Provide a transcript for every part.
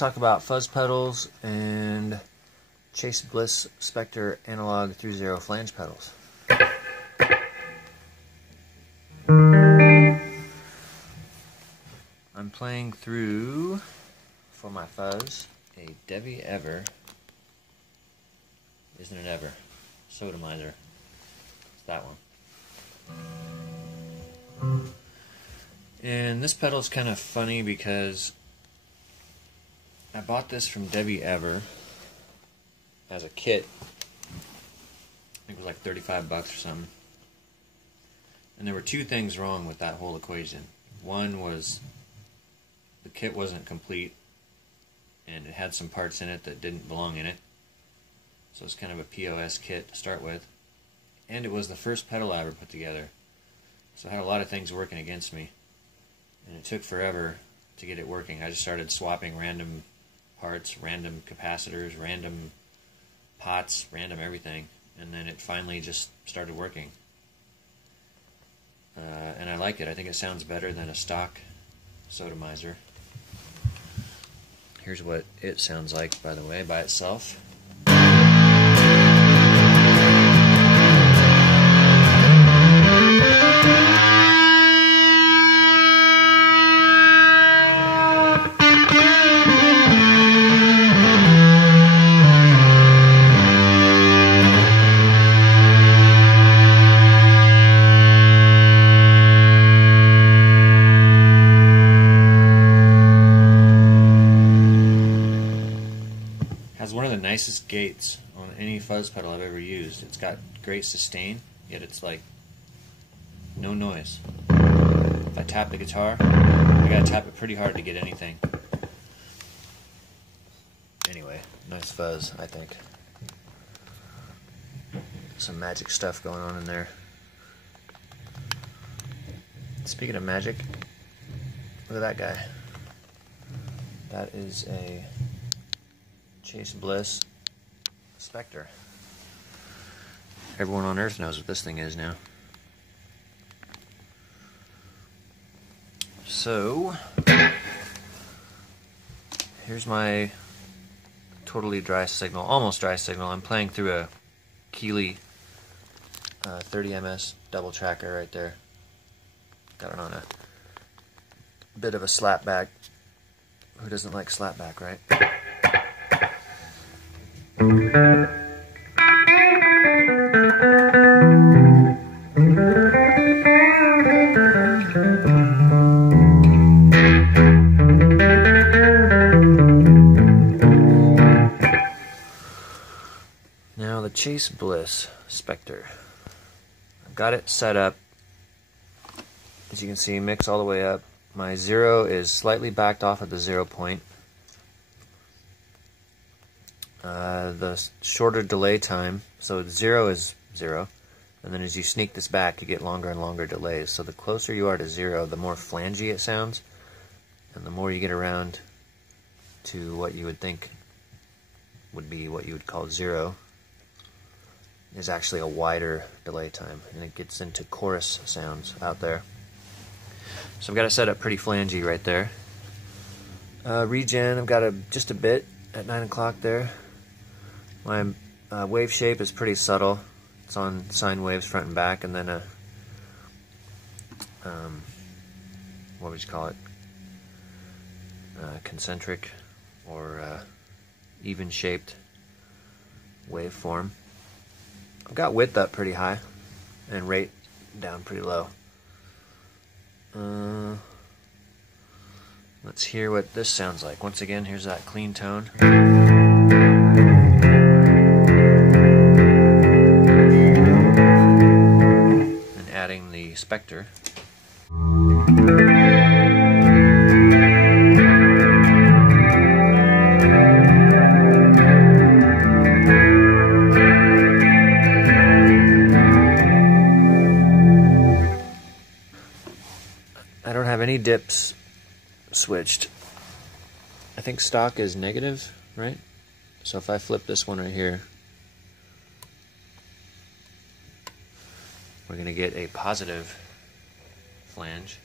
talk about fuzz pedals and Chase Bliss Spectre analog 3/0 flange pedals. I'm playing through, for my fuzz, a Devi Ever, isn't it ever, sodomizer. It's that one. And this pedal is kind of funny because I bought this from Devi Ever as a kit. I think it was like 35 bucks or something. And there were two things wrong with that whole equation. One was the kit wasn't complete, and it had some parts in it that didn't belong in it. So it's kind of a POS kit to start with. And it was the first pedal I ever put together. So I had a lot of things working against me. And it took forever to get it working. I just started swapping random parts, random capacitors, random pots, random everything. And then it finally just started working. And I like it. I think it sounds better than a stock sodomizer. Here's what it sounds like, by the way, by itself. Has one of the nicest gates on any fuzz pedal I've ever used. It's got great sustain, yet it's like no noise. If I tap the guitar, I gotta tap it pretty hard to get anything. Anyway, nice fuzz, I think. Some magic stuff going on in there. Speaking of magic, look at that guy. That is a Chase Bliss Spectre. Everyone on Earth knows what this thing is now. So, here's my totally dry signal, almost dry signal. I'm playing through a Keeley 30ms double tracker right there. Got it on a bit of a slapback. Who doesn't like slapback, right? Now the Chase Bliss Spectre. I've got it set up. As you can see, mix all the way up. My zero is slightly backed off at the 0 point. The shorter delay time, so 0 is 0, and then as you sneak this back you get longer and longer delays. So the closer you are to 0, the more flangey it sounds, and the more you get around to what you would think would be what you would call 0 is actually a wider delay time, and it gets into chorus sounds out there. So I've got it set up pretty flangey right there. Regen, I've got just a bit at 9 o'clock there. My wave shape is pretty subtle. It's on sine waves front and back, and then a what would you call it? Concentric or even shaped waveform. I've got width up pretty high and rate down pretty low. Let's hear what this sounds like. Once again, here's that clean tone. And adding the Spectre. I don't have any dips switched. I think stock is negative, right? So if I flip this one right here, we're going to get a positive flange.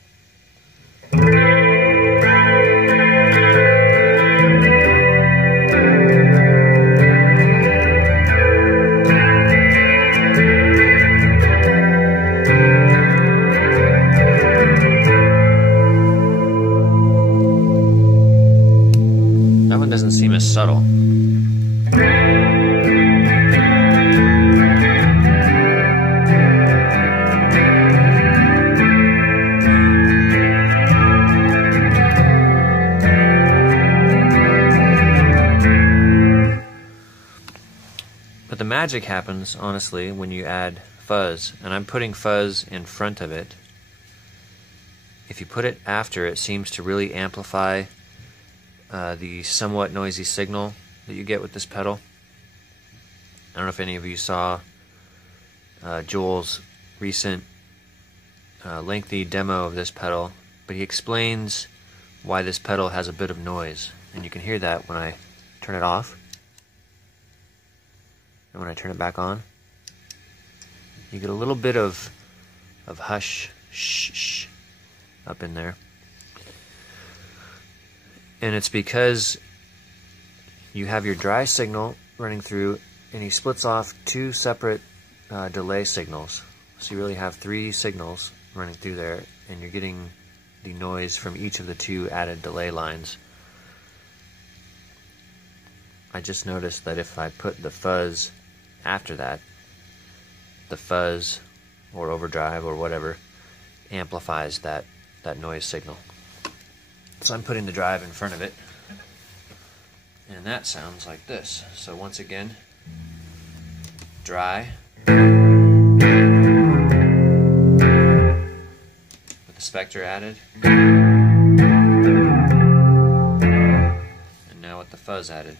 magic happens, honestly, when you add fuzz, and I'm putting fuzz in front of it. If you put it after, it seems to really amplify the somewhat noisy signal that you get with this pedal. I don't know if any of you saw Joel's recent lengthy demo of this pedal, but he explains why this pedal has a bit of noise, and you can hear that when I turn it off and when I turn it back on. You get a little bit of hush shh up in there, and it's because you have your dry signal running through, and he splits off two separate delay signals. So you really have three signals running through there, and you're getting the noise from each of the two added delay lines. I just noticed that if I put the fuzz after that, the fuzz or overdrive or whatever amplifies that noise signal. So I'm putting the drive in front of it, and that sounds like this. So once again, dry with the Spectre added, and now with the fuzz added.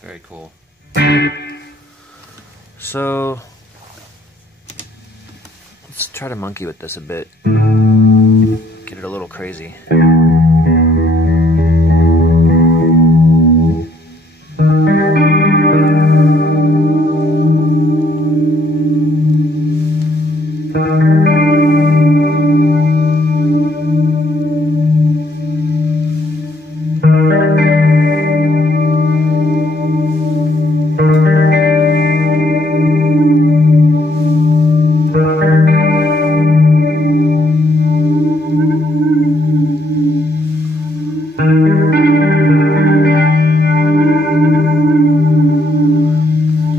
Very cool. So let's try to monkey with this a bit. Get it a little crazy.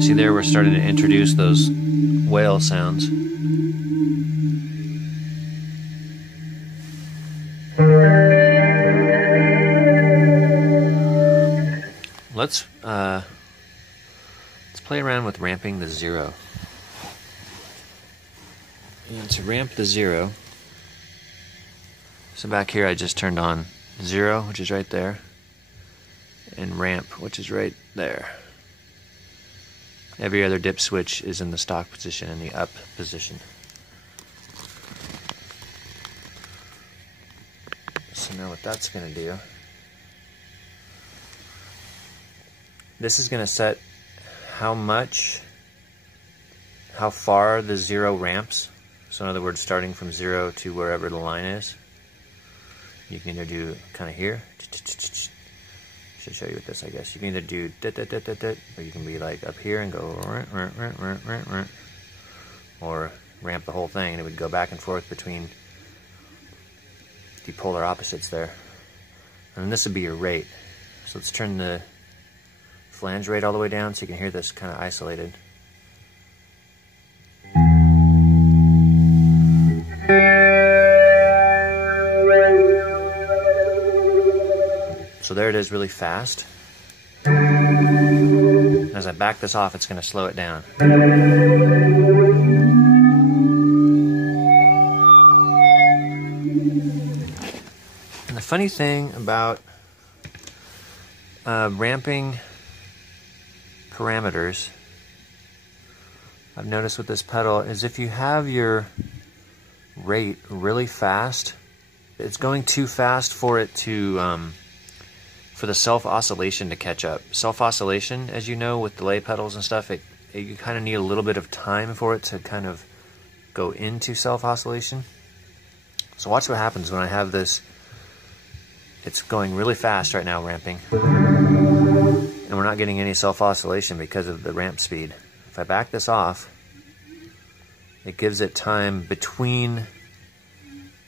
See there, we're starting to introduce those whale sounds. Let's play around with ramping the zero. And to ramp the zero, so back here I just turned on zero, which is right there, and ramp, which is right there. Every other dip switch is in the stock position, in the up position. So now what that's going to do, this is going to set how far the zero ramps. So in other words, starting from zero to wherever the line is. You can either do kind of here. Should show you with this, I guess. You can either do or you can be like up here and go, or ramp the whole thing, and it would go back and forth between the polar opposites there. And this would be your rate. So let's turn the flange rate all the way down so you can hear this kind of isolated. So there it is, really fast. As I back this off, it's going to slow it down. And the funny thing about ramping parameters, I've noticed with this pedal, is if you have your rate really fast, it's going too fast for it to for the self-oscillation to catch up. Self-oscillation, as you know, with delay pedals and stuff, you kind of need a little bit of time for it to kind of go into self-oscillation. So watch what happens when I have this. It's going really fast right now, ramping. And we're not getting any self-oscillation because of the ramp speed. If I back this off, it gives it time between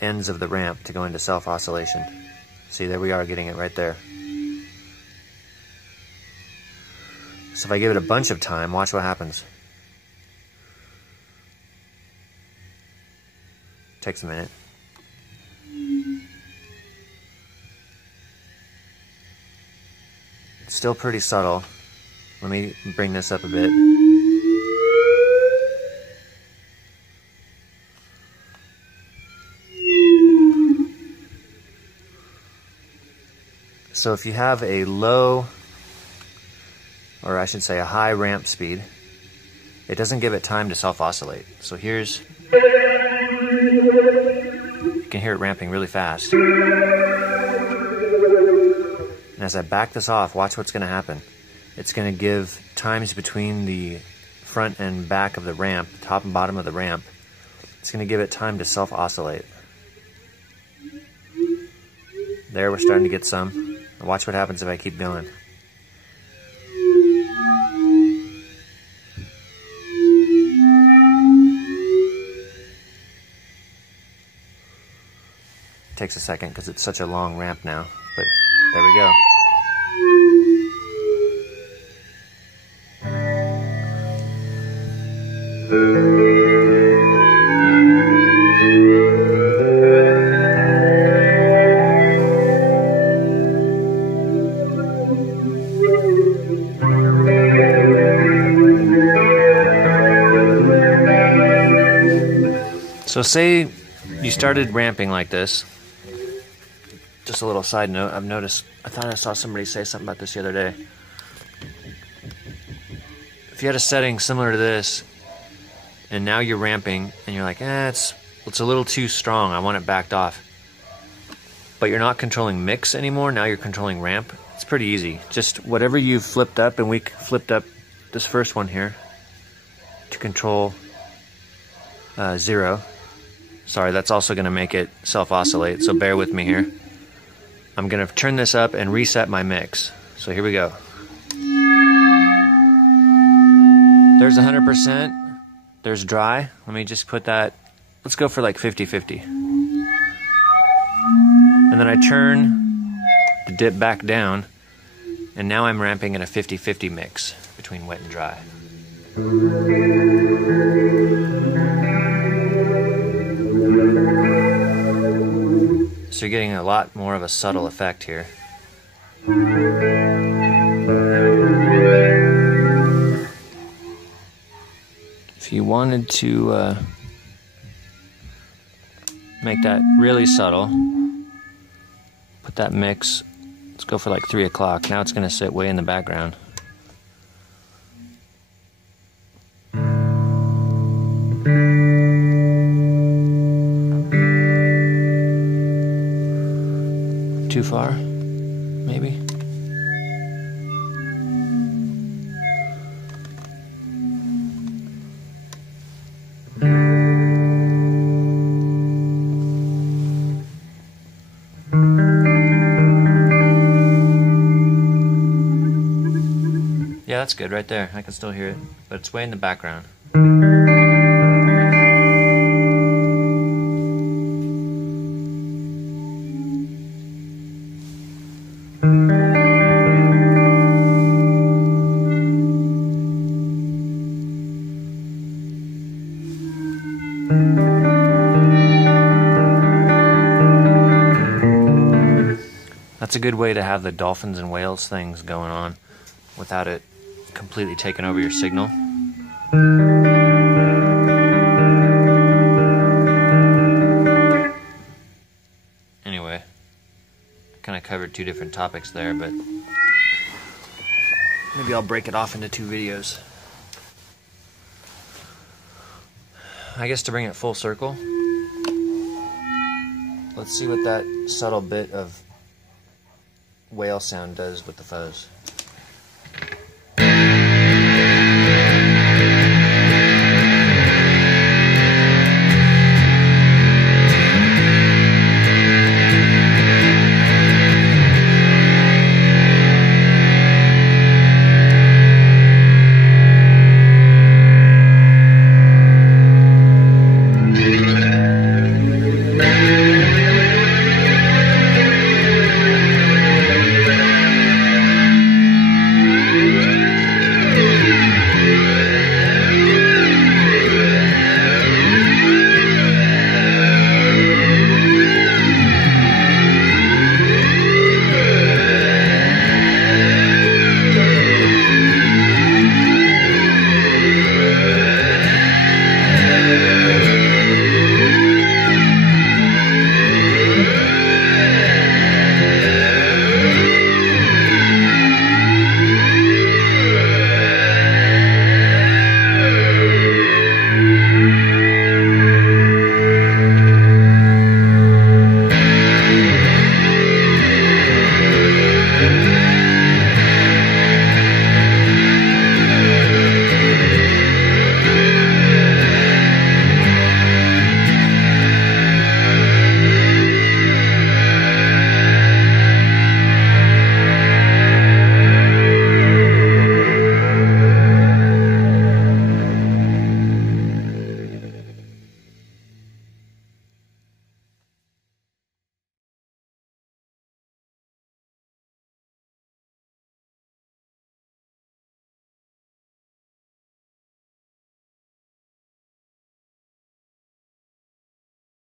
ends of the ramp to go into self-oscillation. See, there we are getting it right there. So if I give it a bunch of time, watch what happens. Takes a minute. It's still pretty subtle. Let me bring this up a bit. So if you have a low, or I should say a high ramp speed, it doesn't give it time to self-oscillate. So here's, you can hear it ramping really fast. And as I back this off, watch what's going to happen. It's going to give times between the front and back of the ramp, top and bottom of the ramp. It's going to give it time to self-oscillate. There, we're starting to get some. Watch what happens if I keep going. Takes a second because it's such a long ramp now, but there we go. So say you started ramping like this. Just a little side note, I've noticed, I thought I saw somebody say something about this the other day. If you had a setting similar to this, and now you're ramping, and you're like, it's a little too strong, I want it backed off. But you're not controlling mix anymore, now you're controlling ramp. It's pretty easy. Just whatever you've flipped up, and we flipped up this first one here to control 0. Sorry, that's also going to make it self-oscillate, so bear with me here. I'm going to turn this up and reset my mix. So here we go. There's 100%. There's dry. Let me just put that, let's go for like 50-50. And then I turn the dip back down, and now I'm ramping in a 50-50 mix between wet and dry. So you're getting a lot more of a subtle effect here. If you wanted to make that really subtle, put that mix, let's go for like 3 o'clock. Now it's going to sit way in the background. Too far, maybe. Yeah, that's good right there. I can still hear it, but it's way in the background. That's a good way to have the dolphins and whales things going on without it completely taking over your signal. Anyway, kind of covered 2 different topics there, but maybe I'll break it off into 2 videos. I guess to bring it full circle, let's see what that subtle bit of whale sound does with the fuzz.